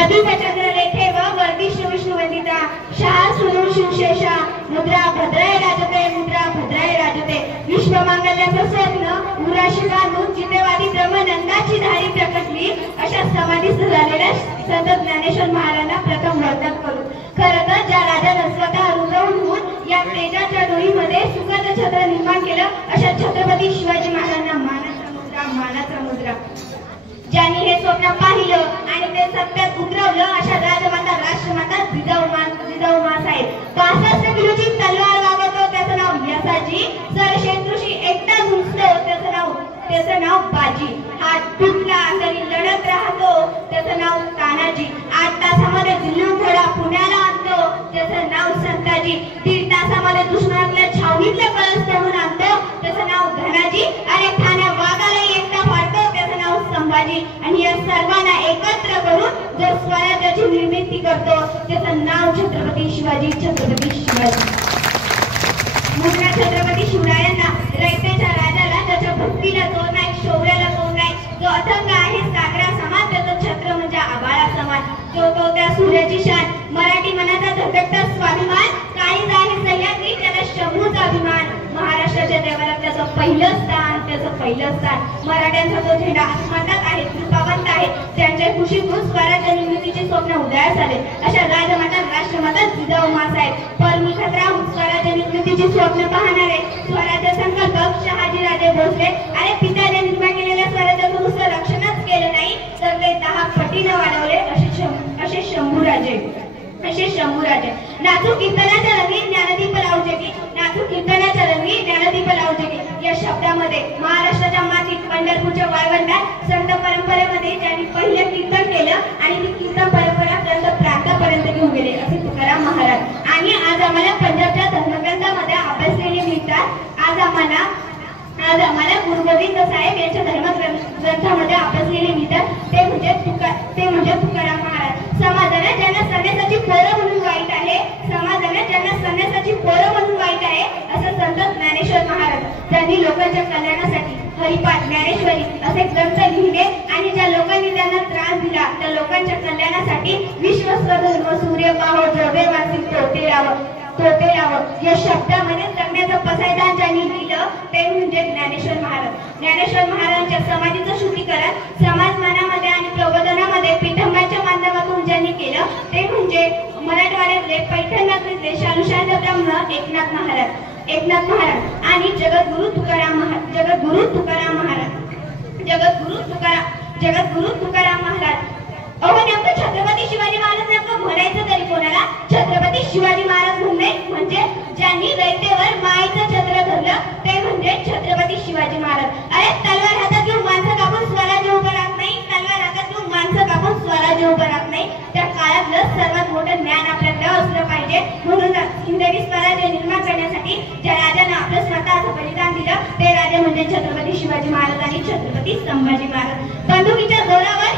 ललित चंद्रलेखे व वर्धिष्णु विष्णुवंदिता शाह सुनु शिवशेषा मुद्रा भद्राय राजते मुद्रा भद्राय राजते विश्वमांगल्याचं स्वप्न उराशी बांधून चितेवादी ब्रह्मनंदाची धारी प्रकटली अशा समाधीस्थ झालेल्या संत ज्ञानेश्वर महाराजांना प्रथम वंदन करू। खरं तर ज्या राजानं स्वतः रुजवून होऊन या तेजाच्या डोईमध्ये सुखद छत्र निर्माण केलं अशा छत्रपती शिवाजी महाराजांना मानाचा मुद्रा ज्यांनी हे स्वप्न पाहिलं आणि ते सत्यात उतरवलं अशा राजमाता राष्ट्रमाता जिजाऊ साहेब 65 किलोची तलवार वागवतो त्याचं नाव यसाजी सरशत्रूशी एकटा झुंजतो त्याचं नाव बाजी हात तुटला तरी लढत राहतो त्याचं नाव तानाजी 8 तासामध्ये दिल्ली घोडा पुण्याला आणतो त्याचं नाव संताजी 1.5 तासामध्ये दुश्मनातल्या छावणीतले कळस तोडून आणतो त्याचं नाव धनाजी आणि ठाण्या वाघाला एकटा फाडतो त्याचं नाव संभाजी आणि या सर्वांना एकत्र करून जो स्वराज्याची निर्मिती करतो त्याचं नाव छत्रपती शिवाजी मुद्रा छत्रपती शिवरायांना रयतेच्या राजाला त्याच्या भक्तीला तोड नाही शौर्याला तोड नाही जो अथंग आहे सागरा समान त्याचं छत्र म्हणजे आभाळा समान तो त्या सूर्याची शान मराठी मनाचा धगधगता स्वाभिमान काहीच आहे सह्याद्री त्याला शंभूचा अभिमान महाराष्ट्राच्या देवाला त्याचं पहिलं स्थान मराठ्यांचा तो झेंडा आसमानात आहे कृपावंत आहे त्यांच्या खुशीतून स्वराज्य निर्मितीचे स्वप्न उदयास आले अशा राजमाता राष्ट्रमाता जिजाऊ साहेब परमुखात राहून स्वराज्य निर्मितीची स्वप्न पाहणारे स्वराज्य संकल्पक शहाजीराजे भोसले आणि पित्याने निर्माण केलेल्या स्वराज्याचं नुसतं रक्षणच केलं नाही तर ते 10 पटीने वाढवले असे शंभूराजे नाचू कीर्तनाच्या रंगी ज्ञानदीप लावजे की या शब्दामध्ये महाराष्ट्राच्या मातीत पंढरपूरच्या वाळवंटात संत परंपरेमध्ये ज्यांनी पहिले कीर्तन केलं आणि ती कीर्तन परंपरा प्रांतापर्यंत घेऊन गेले असे तुकाराम महाराज आणि आज आम्हाला पंजाबच्या धर्मग्रंथामध्ये अभ्यासलेले मिळतात आज आम्हाला गुरु गोविंद साहेब यांच्या धर्मग्रंथामध्ये अभ्यासलेले मिळतात ते म्हणजे तुकाराम महाराज समाजाने ज्यांना संन्यासाची पोरं म्हणून वाईट आहे असं संत ज्ञानेश्वर महाराज त्यांनी लोकांच्या कल्याणासाठी हरिपाठ ज्ञानेश्वरी असे ग्रंथ लिहिले आणि ज्या लोकांनी त्यांना त्रास दिला त्या लोकांच्या कल्याणासाठी विश्वस्वधर्म सूर्य पाहो द्रव्य वासी तोटे राव या शब्दामध्ये जगण्याचं पसायदान ज्यांनी लिहिलं ते म्हणजे ज्ञानेश्वर महाराजांच्या समाधीचं शुद्धीकरण समाजमानामध्ये आणि प्रबोधनामध्ये पीठंबाच्या माध्यमातून ज्यांनी केलं ते म्हणजे मराठवाड्यातले पैठणातले शालुशाह ब्रह्म एकनाथ महाराज आणि जगद्गुरु तुकाराम महाराज अहो नेमकं छत्रपती शिवाजी महाराज नेमकं म्हणायचं तरी कोणाला छत्रपती शिवाजी महाराज म्हणजे ज्यांनी रयतेवर मायेचं छत्र धरलं ते म्हणजे छत्रपती शिवाजी महाराज अरे तलवार हातात घेऊन माणसं कापून स्वराज्य उभं राहत नाही त्या काळातलं सर्वात मोठं ज्ञान आपल्याकडे असलं पाहिजे म्हणून हिंदवी स्वराज्य निर्माण करण्यासाठी ज्या राजाने आपलं स्वतःचं बलिदान दिलं ते राजे म्हणजे छत्रपती शिवाजी महाराज आणि छत्रपती संभाजी महाराज बंदुकीच्या जोरावर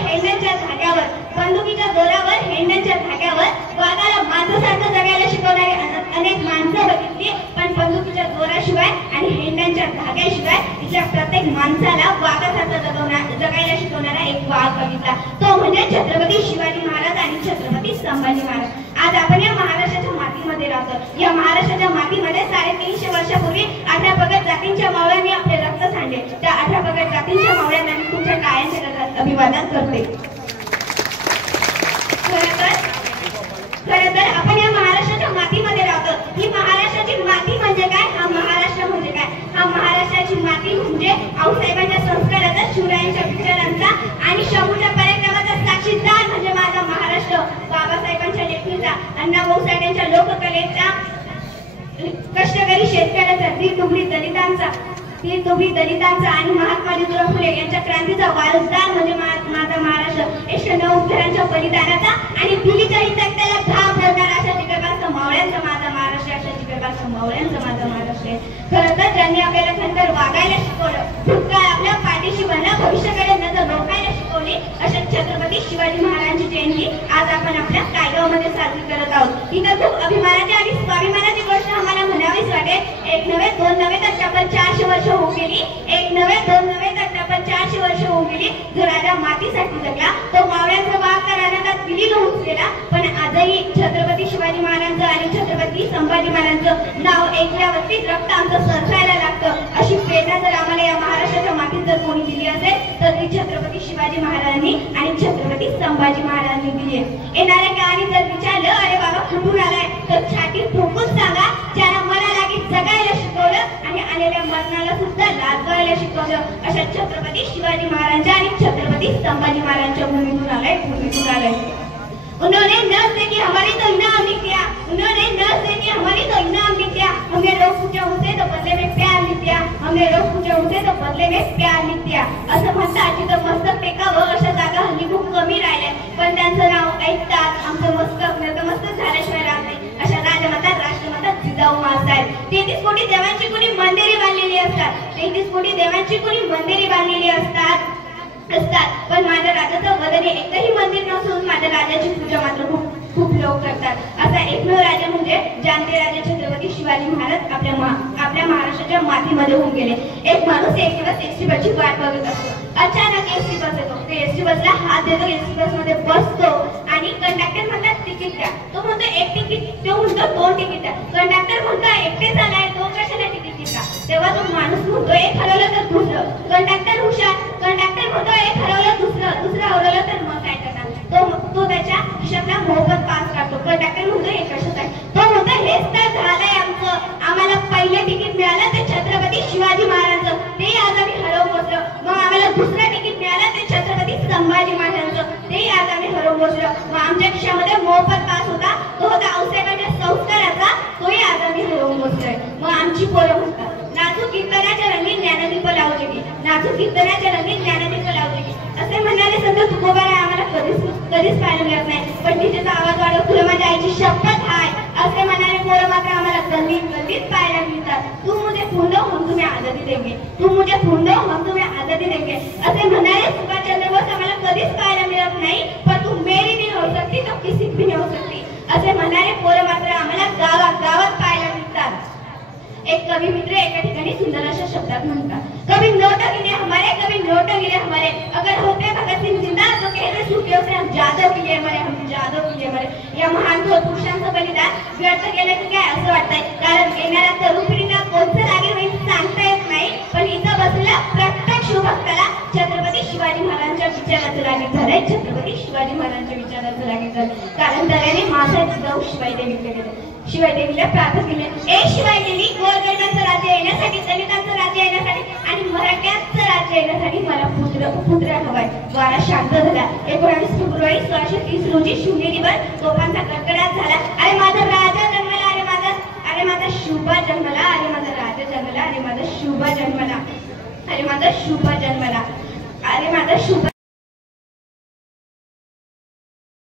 हेंड्यांच्या धाग्यावर वाघाला माणसासारखं जगायला शिकवणारे अनेक माणसं बघितली पण बंदुकीच्या जोराशिवाय आणि हेंड्यांच्या धाग्याशिवाय इथल्या प्रत्येक माणसाला वाघासारखं जगायला शिकवणारा एक वाघ बघितला तो म्हणजे छत्रपती शिवाजी महाराज आणि छत्रपती संभाजी महाराज आज आपण या महाराष्ट्राच्या मातीमध्ये राहतो या महाराष्ट्राच्या मातीमध्ये 350 वर्षापूर्वी 18 पगड जातींच्या मावळ्यांनी आपले रक्त सांडले त्या 18 पगड जातींच्या मावळ्यांना मी तुमच्या टाळ्यांच्या गजरात अभिवादन करते। खरं तर आपण या महाराष्ट्राच्या मातीमध्ये राहतो ही महाराष्ट्राची माती म्हणजे काय हा महाराष्ट्र म्हणजे काय हा महाराष्ट्राची माती म्हणजे आऊसाहेबांच्या संस्काराचा शिवरायांच्या विचारांचा आणि शंभूच्या पराक्रमाचा साक्षीदार म्हणजे माझा महाराष्ट्र बाबासाहेबांच्या लेखणीचा अण्णाभाऊ साठेंच्या लोककलेचा कष्टकरी शेतकऱ्याचा दलितांचा आणि महात्मा ज्योतिराव फुले यांच्या क्रांतीचा वारसदार म्हणजे माझा महाराष्ट्र 109 घरांच्या बलिदानाचा आणि दिल्लीच्या हिंदकतेला घाम फोडणारा अशा जिगरबाज मावळ्यांचा माझा महाराष्ट्र खरं तर ज्यांनी आपल्याला खंतर वागायला शिकवलं भूतकाळ आपल्या पाठीशी बनला भविष्याकडे नजर रोखायला शिकवली अशा छत्रपती शिवाजी महाराजांची जयंती आज आपण आपल्या कायगावमध्ये साजरी करत आहोत। इथं खूप अभिमानाची आणि स्वाभिमानाची गोष्ट आम्हाला म्हणावीच वाटेल। 1 नव्हे 2 नव्हे तर तब्बल 400 वर्ष होऊन गेली 1 नव्हे 2 नव्हे तर तब्बल 400 वर्ष होऊन गेली जो राजा मातीसाठी जगला तो मावळ्यांचा वाघ करण्यात विलीन संभाजी महाराजांचं नाव ऐकल्यावरती रक्त आमचं सरसायला लागतं अशी प्रेरणा जर आम्हाला या महाराष्ट्राच्या मातीत जर कोणी दिली असेल तर ती छत्रपती शिवाजी महाराजांनी आणि छत्रपती संभाजी महाराजांनी दिली आहे. येणाऱ्या काळाने जर विचारलं अरे बाबा कुठून आलाय तर छाती ठोकून सांगा ज्यानं मला लागी जगायला शिकवलं आणि आलेल्या मरणाला सुद्धा लाजवायला शिकवलं अशा छत्रपती शिवाजी महाराजांच्या आणि छत्रपती संभाजी महाराजांच्या भूमीतून आलाय. उन्होंने न से कि हमारी तो इनाम लिख दिया, उन्होंने न से कि हमारी तो इनाम लिख दिया, हमने लोग पूछा उनसे तो बदले में प्यार लिख दिया, हमने लोग पूछा उनसे तो बदले में प्यार लिख दिया. असं म्हणतात जिथं मस्तक टेकावं अशा जागा हल्ली खूप कमी राहिल्या पण त्यांचं नाव ऐकतात आमचं मस्तक नतमस्तक झाल्याशिवाय राहत नाही अशा राजमाता राष्ट्रमाता जिजाऊ माँसाहेब. 33 कोटी देवांची कोणी मंदिरे बांधलेली असतात, 33 कोटी देवांची कोणी मंदिरे बांधलेली असतात पण माझ्या राजाचं वदने एकही मंदिर नसून माझ्या राजाची पूजा मात्र खूप लोक करतात. असा एकमेव राजा म्हणजे जाणते राजा छत्रपती शिवाजी महाराज आपल्या महाराष्ट्राच्या मातीमध्ये होऊन गेले. एक माणूस एक दिवस एसटी बसची वाट बघत असतो. अचानक एसटी बस येतो. ते एसटी बसला हात देतो, एसटी बस मध्ये बसतो आणि कंडक्टर म्हणतात तिकीट द्या. तो म्हणतो एक तिकीट, तो म्हणतो 2 तिकीट द्या. कंडक्टर म्हणतो एकटेच आलाय 2 कशाला तिकीट द्या. तेव्हा तो माणूस म्हणतो एक हरवलं तर दुसरं. कंडक्टर हुशार, कंडक्टर म्हणतो एक हरवलं दुसरं हरवलं तर मग काय करणार. तो त्याच्या खिशातला मोफत पास काढतो. कंडक्टर म्हणतो हे कशात आहे. तो म्हणतो हेच तर झालंय आमचं, आम्हाला पहिलं तिकीट मिळालं ते छत्रपती शिवाजी महाराजांचं, ते आज आम्ही हरवून बसलो. मग आम्हाला दुसरं तिकीट मिळालं ते छत्रपती संभाजी महाराजांचं, ते आज आम्ही हरवून बसलो. मग आमच्या खिशामध्ये मोफत पास होता, तो होता औसेकाच्या संस्काराचा, तोही आज आम्ही हरवून बसलोय. मग आमची पोरं म्हणतात नाचू कीर्तनाच्या रंगी ज्ञानदीप लावू की, नाचू कीर्तनाच्या रंगी ज्ञानदीप लावू की असे म्हणाले संत तुकोबाराय आम्हाला कधीच पाहायला मिळत नाही. पण तिचा आवाज वाढव तुला माझ्या आईची शपथ आहे असे म्हणाले पोरं मात्र आम्हाला कधीच पाहायला मिळतात. तू मुझे फूंदो हम तुम्हें आजादी देंगे, तू मुझे फूंदो हम तुम्हें आजादी देंगे असे म्हणाले सुभाषचंद्र बोस आम्हाला कधीच पाहायला मिळत नाही. पण तू मेरी नहीं हो सकती तो किसी भी नहीं हो सकती असे म्हणाले पोरं मात्र आम्हाला गावात पाहायला मिळतात. एक कवि मित्र एका ठिकाणी सुंदर अशा शब्दात म्हणतात कभी नोट गिने हमारे अगर होते भगत सिंह जिंदा तो कहते सूफियों से हम जादव के लिए मरे. या महान पुरुषांचं बलिदान व्यर्थ केलं की काय असं वाटतंय. कारण येणाऱ्या तरुण पिढीला कोणतं लागेल हे सांगता येत नाही. पण इथं बसलेल्या प्रत्येक शिवभक्ताला छत्रपती शिवाजी महाराजांच्या विचाराचं लागेल झालंय, छत्रपती शिवाजी महाराजांच्या विचाराचं लागेल झालं. कारण दऱ्याने माझा जिजाऊ शिवाई देवीकडे गेले, शिवाय देवीला प्रार्थना केली. शिवाय देवी गोरगरिबांचं राज्य येण्यासाठी, दलितांचं राज्य येण्यासाठी आणि मराठ्यांचं राज्य येण्यासाठी मला पुत्र हवाय. वारा शांत झाला. 19 फेब्रुवारी 1630 रोजी शिवनेरीवर तोफांचा कडकडाट झाला. अरे माझा राजा जन्मला, अरे माझा शुभा जन्मला, अरे माझा राजा जन्मला, अरे माझा शुभा जन्मला, अरे माझा शुभा जन्मला.